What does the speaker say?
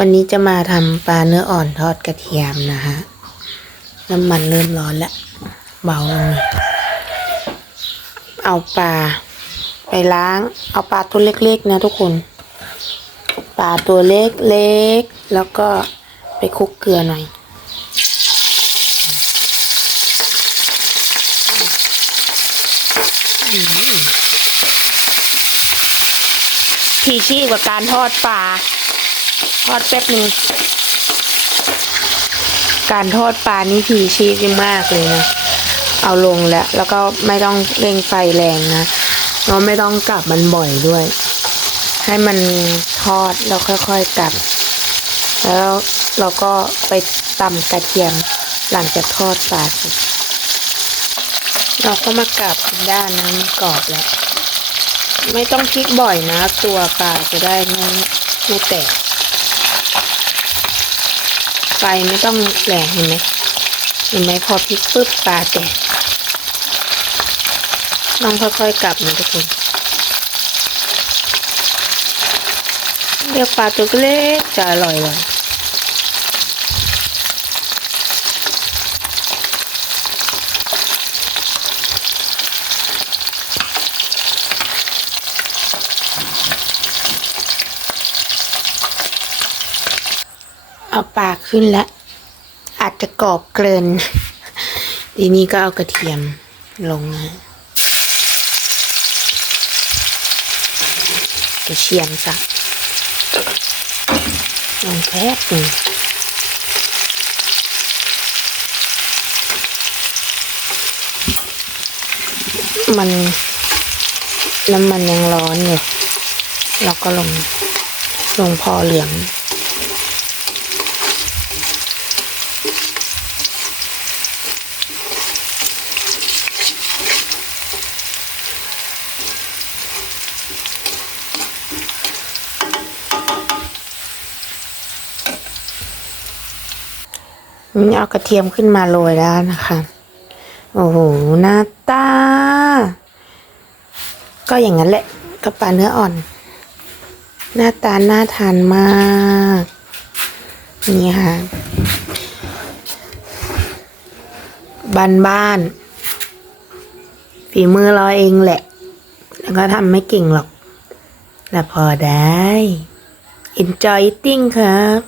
วันนี้จะมาทำปลาเนื้ออ่อนทอดกระเทียมนะฮะ น้ำมันเริ่มร้อนแล้ว เบาลงเอาปลาไปล้าง เอาปลาตัวเล็กๆนะทุกคน ปลาตัวเล็กๆ แล้วก็ไปคลุกเกลือหน่อยทีชีพกับการทอดปลา ทอดแป๊บหนึ่งการทอดปลานี่ทีชีพมากเลยนะ เอาลงแล้ว แล้วก็ไม่ต้องเร่งไฟแรงนะเราไม่ต้องกลับมันบ่อยด้วย ให้มันทอดแล้วค่อยๆกลับ แล้วเราก็ไปตำกระเทียมหลังจากทอดปลาเสร็จเราก็มากลับอีกด้านนะมันกรอบแล้ว ไม่ต้องพลิกบ่อยนะ ตัวปลาจะได้ไม่ไม่แตก ไฟไม่ต้องแรงเห็นไหมเห็นไหมพอพลิกปุ๊บปลาแตกต้องค่อยๆกลับนะทุกคนเรียกปลาตัวเล็กจะอร่อยเลย เอาปลาขึ้นแล้วอาจจะกรอบเกินทีนี้ก็เอากระเทียมลงนะกระเทียมสักลงแป๊บหนึ่งมันน้ำมันยังร้อนอยู่เราก็ลงลงพอเหลือง นี่เอากระเทียมขึ้นมาโรยแล้วนะคะ โอ้โหหน้าตา ก็อย่างนั้นแหละก็ปลาเนื้ออ่อน หน้าตาน่าทานมาก นี่ค่ะบ้านบ้านฝีมือเราเองแหละ แล้วก็ทำไม่เก่งหรอกแต่พอได้ enjoy eating ครับ